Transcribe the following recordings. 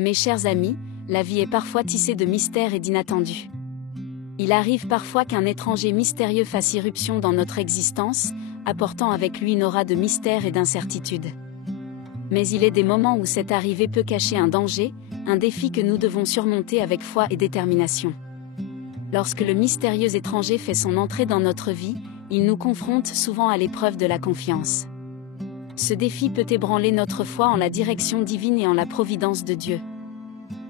Mes chers amis, la vie est parfois tissée de mystères et d'inattendus. Il arrive parfois qu'un étranger mystérieux fasse irruption dans notre existence, apportant avec lui une aura de mystère et d'incertitude. Mais il est des moments où cette arrivée peut cacher un danger, un défi que nous devons surmonter avec foi et détermination. Lorsque le mystérieux étranger fait son entrée dans notre vie, il nous confronte souvent à l'épreuve de la confiance. Ce défi peut ébranler notre foi en la direction divine et en la providence de Dieu.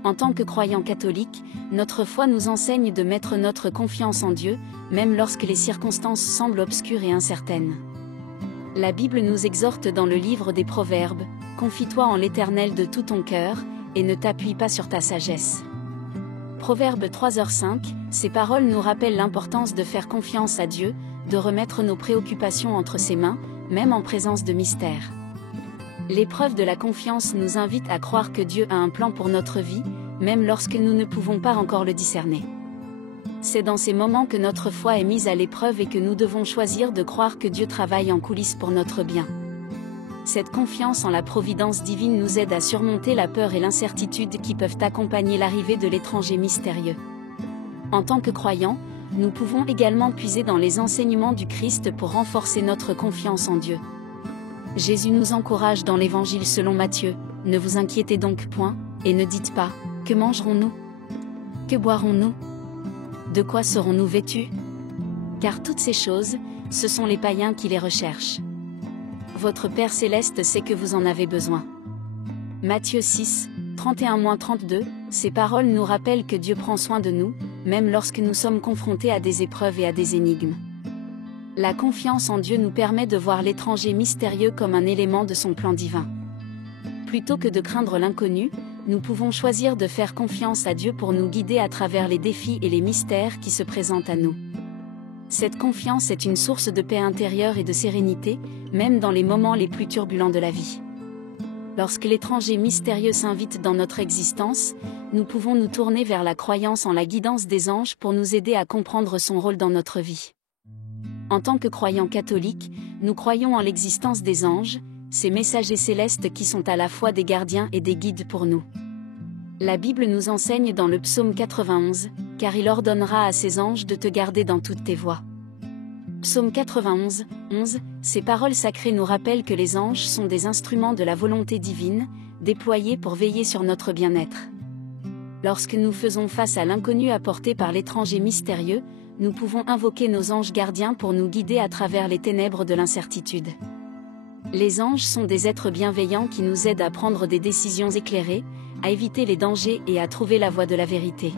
En tant que croyants catholiques, notre foi nous enseigne de mettre notre confiance en Dieu, même lorsque les circonstances semblent obscures et incertaines. La Bible nous exhorte dans le livre des Proverbes, « Confie-toi en l'Éternel de tout ton cœur, et ne t'appuie pas sur ta sagesse. » Proverbe 3h5, ces paroles nous rappellent l'importance de faire confiance à Dieu, de remettre nos préoccupations entre ses mains, même en présence de mystères. L'épreuve de la confiance nous invite à croire que Dieu a un plan pour notre vie, même lorsque nous ne pouvons pas encore le discerner. C'est dans ces moments que notre foi est mise à l'épreuve et que nous devons choisir de croire que Dieu travaille en coulisses pour notre bien. Cette confiance en la providence divine nous aide à surmonter la peur et l'incertitude qui peuvent accompagner l'arrivée de l'étranger mystérieux. En tant que croyants, nous pouvons également puiser dans les enseignements du Christ pour renforcer notre confiance en Dieu. Jésus nous encourage dans l'Évangile selon Matthieu, « Ne vous inquiétez donc point, et ne dites pas, que mangerons-nous? Que boirons-nous? De quoi serons-nous vêtus? Car toutes ces choses, ce sont les païens qui les recherchent. Votre Père Céleste sait que vous en avez besoin. » Matthieu 6, 31-32, ces paroles nous rappellent que Dieu prend soin de nous, même lorsque nous sommes confrontés à des épreuves et à des énigmes. La confiance en Dieu nous permet de voir l'étranger mystérieux comme un élément de son plan divin. Plutôt que de craindre l'inconnu, nous pouvons choisir de faire confiance à Dieu pour nous guider à travers les défis et les mystères qui se présentent à nous. Cette confiance est une source de paix intérieure et de sérénité, même dans les moments les plus turbulents de la vie. Lorsque l'étranger mystérieux s'invite dans notre existence, nous pouvons nous tourner vers la croyance en la guidance des anges pour nous aider à comprendre son rôle dans notre vie. En tant que croyants catholiques, nous croyons en l'existence des anges, ces messagers célestes qui sont à la fois des gardiens et des guides pour nous. La Bible nous enseigne dans le psaume 91, « Car il ordonnera à ses anges de te garder dans toutes tes voies. » Psaume 91, 11, ces paroles sacrées nous rappellent que les anges sont des instruments de la volonté divine, déployés pour veiller sur notre bien-être. Lorsque nous faisons face à l'inconnu apporté par l'étranger mystérieux, nous pouvons invoquer nos anges gardiens pour nous guider à travers les ténèbres de l'incertitude. Les anges sont des êtres bienveillants qui nous aident à prendre des décisions éclairées, à éviter les dangers et à trouver la voie de la vérité.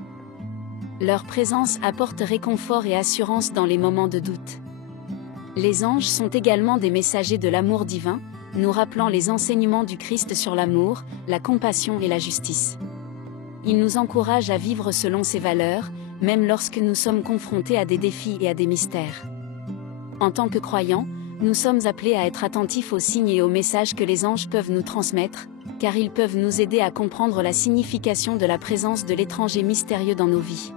Leur présence apporte réconfort et assurance dans les moments de doute. Les anges sont également des messagers de l'amour divin, nous rappelant les enseignements du Christ sur l'amour, la compassion et la justice. Ils nous encouragent à vivre selon ces valeurs, même lorsque nous sommes confrontés à des défis et à des mystères. En tant que croyants, nous sommes appelés à être attentifs aux signes et aux messages que les anges peuvent nous transmettre, car ils peuvent nous aider à comprendre la signification de la présence de l'étranger mystérieux dans nos vies.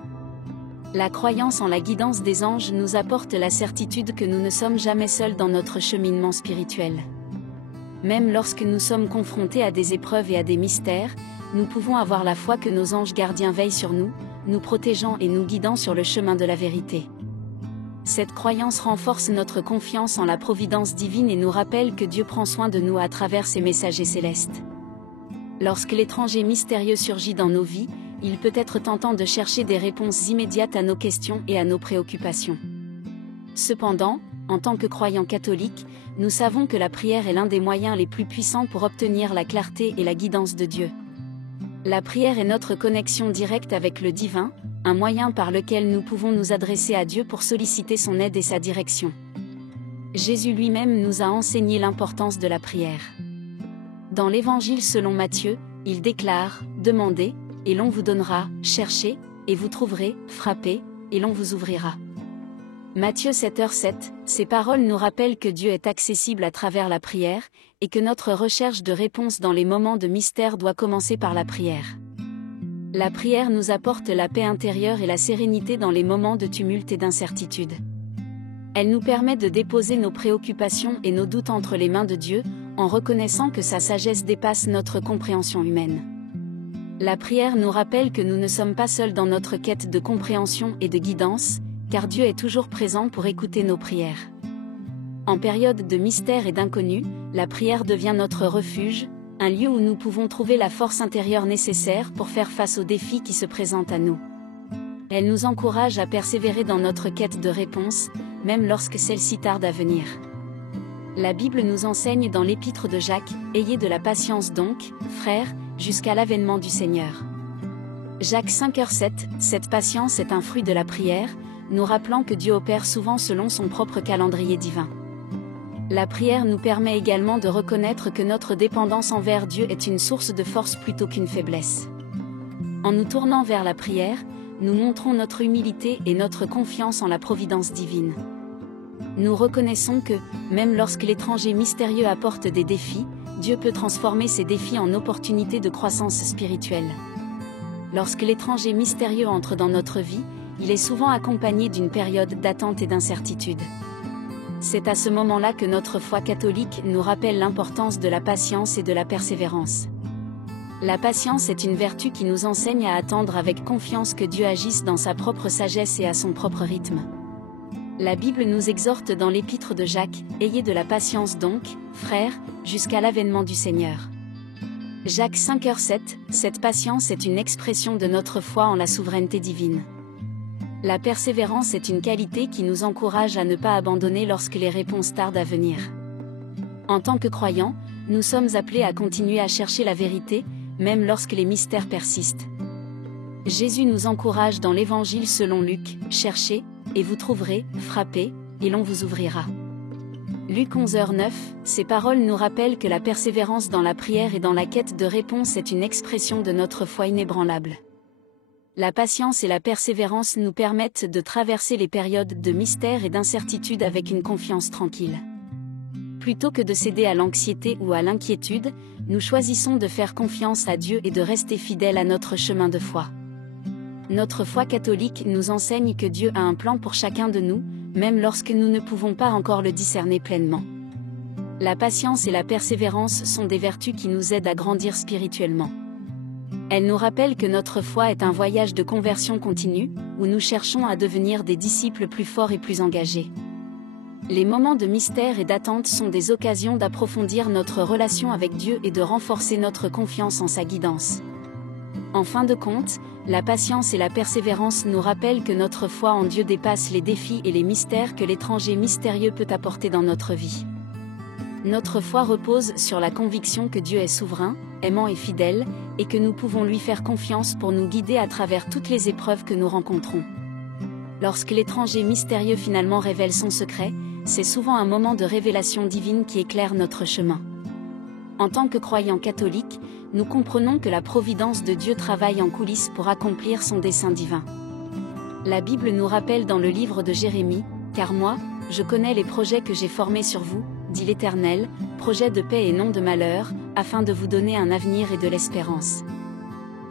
La croyance en la guidance des anges nous apporte la certitude que nous ne sommes jamais seuls dans notre cheminement spirituel. Même lorsque nous sommes confrontés à des épreuves et à des mystères, nous pouvons avoir la foi que nos anges gardiens veillent sur nous, nous protégeant et nous guidant sur le chemin de la vérité. Cette croyance renforce notre confiance en la providence divine et nous rappelle que Dieu prend soin de nous à travers ses messagers célestes. Lorsque l'étranger mystérieux surgit dans nos vies, il peut être tentant de chercher des réponses immédiates à nos questions et à nos préoccupations. Cependant, en tant que croyants catholiques, nous savons que la prière est l'un des moyens les plus puissants pour obtenir la clarté et la guidance de Dieu. La prière est notre connexion directe avec le divin, un moyen par lequel nous pouvons nous adresser à Dieu pour solliciter son aide et sa direction. Jésus lui-même nous a enseigné l'importance de la prière. Dans l'Évangile selon Matthieu, il déclare « Demandez, et l'on vous donnera, cherchez, et vous trouverez, frappez, et l'on vous ouvrira. » Matthieu 7h7, ces paroles nous rappellent que Dieu est accessible à travers la prière, et que notre recherche de réponse dans les moments de mystère doit commencer par la prière. La prière nous apporte la paix intérieure et la sérénité dans les moments de tumulte et d'incertitude. Elle nous permet de déposer nos préoccupations et nos doutes entre les mains de Dieu, en reconnaissant que sa sagesse dépasse notre compréhension humaine. La prière nous rappelle que nous ne sommes pas seuls dans notre quête de compréhension et de guidance, car Dieu est toujours présent pour écouter nos prières. En période de mystère et d'inconnu, la prière devient notre refuge, un lieu où nous pouvons trouver la force intérieure nécessaire pour faire face aux défis qui se présentent à nous. Elle nous encourage à persévérer dans notre quête de réponse, même lorsque celle-ci tarde à venir. La Bible nous enseigne dans l'épître de Jacques, « Ayez de la patience donc, frères, jusqu'à l'avènement du Seigneur ». Jacques 5,7, cette patience est un fruit de la prière, nous rappelant que Dieu opère souvent selon son propre calendrier divin. La prière nous permet également de reconnaître que notre dépendance envers Dieu est une source de force plutôt qu'une faiblesse. En nous tournant vers la prière, nous montrons notre humilité et notre confiance en la providence divine. Nous reconnaissons que, même lorsque l'étranger mystérieux apporte des défis, Dieu peut transformer ces défis en opportunités de croissance spirituelle. Lorsque l'étranger mystérieux entre dans notre vie, il est souvent accompagné d'une période d'attente et d'incertitude. C'est à ce moment-là que notre foi catholique nous rappelle l'importance de la patience et de la persévérance. La patience est une vertu qui nous enseigne à attendre avec confiance que Dieu agisse dans sa propre sagesse et à son propre rythme. La Bible nous exhorte dans l'épître de Jacques, « Ayez de la patience donc, frères, jusqu'à l'avènement du Seigneur ». Jacques 5,7, cette patience est une expression de notre foi en la souveraineté divine. La persévérance est une qualité qui nous encourage à ne pas abandonner lorsque les réponses tardent à venir. En tant que croyants, nous sommes appelés à continuer à chercher la vérité, même lorsque les mystères persistent. Jésus nous encourage dans l'Évangile selon Luc, « Cherchez, et vous trouverez, frappez, et l'on vous ouvrira ». Luc 11h9, ces paroles nous rappellent que la persévérance dans la prière et dans la quête de réponse est une expression de notre foi inébranlable. La patience et la persévérance nous permettent de traverser les périodes de mystère et d'incertitude avec une confiance tranquille. Plutôt que de céder à l'anxiété ou à l'inquiétude, nous choisissons de faire confiance à Dieu et de rester fidèles à notre chemin de foi. Notre foi catholique nous enseigne que Dieu a un plan pour chacun de nous, même lorsque nous ne pouvons pas encore le discerner pleinement. La patience et la persévérance sont des vertus qui nous aident à grandir spirituellement. Elles nous rappellent que notre foi est un voyage de conversion continue, où nous cherchons à devenir des disciples plus forts et plus engagés. Les moments de mystère et d'attente sont des occasions d'approfondir notre relation avec Dieu et de renforcer notre confiance en sa guidance. En fin de compte, la patience et la persévérance nous rappellent que notre foi en Dieu dépasse les défis et les mystères que l'étranger mystérieux peut apporter dans notre vie. Notre foi repose sur la conviction que Dieu est souverain, aimant et fidèle, et que nous pouvons lui faire confiance pour nous guider à travers toutes les épreuves que nous rencontrons. Lorsque l'étranger mystérieux finalement révèle son secret, c'est souvent un moment de révélation divine qui éclaire notre chemin. En tant que croyants catholiques, nous comprenons que la providence de Dieu travaille en coulisses pour accomplir son dessein divin. La Bible nous rappelle dans le livre de Jérémie, « Car moi, je connais les projets que j'ai formés sur vous, dit l'Éternel, projets de paix et non de malheur, afin de vous donner un avenir et de l'espérance. »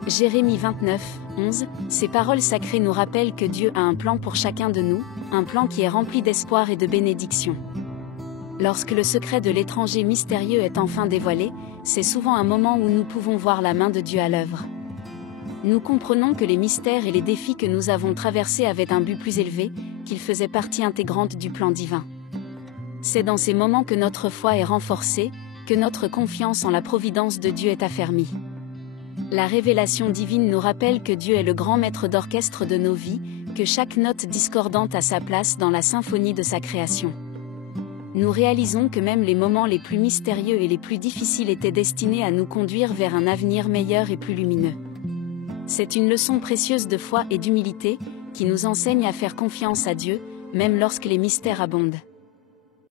Jérémie 29, 11, ces paroles sacrées nous rappellent que Dieu a un plan pour chacun de nous, un plan qui est rempli d'espoir et de bénédiction. Lorsque le secret de l'étranger mystérieux est enfin dévoilé, c'est souvent un moment où nous pouvons voir la main de Dieu à l'œuvre. Nous comprenons que les mystères et les défis que nous avons traversés avaient un but plus élevé, qu'ils faisaient partie intégrante du plan divin. C'est dans ces moments que notre foi est renforcée, que notre confiance en la providence de Dieu est affermie. La révélation divine nous rappelle que Dieu est le grand maître d'orchestre de nos vies, que chaque note discordante a sa place dans la symphonie de sa création. Nous réalisons que même les moments les plus mystérieux et les plus difficiles étaient destinés à nous conduire vers un avenir meilleur et plus lumineux. C'est une leçon précieuse de foi et d'humilité, qui nous enseigne à faire confiance à Dieu, même lorsque les mystères abondent.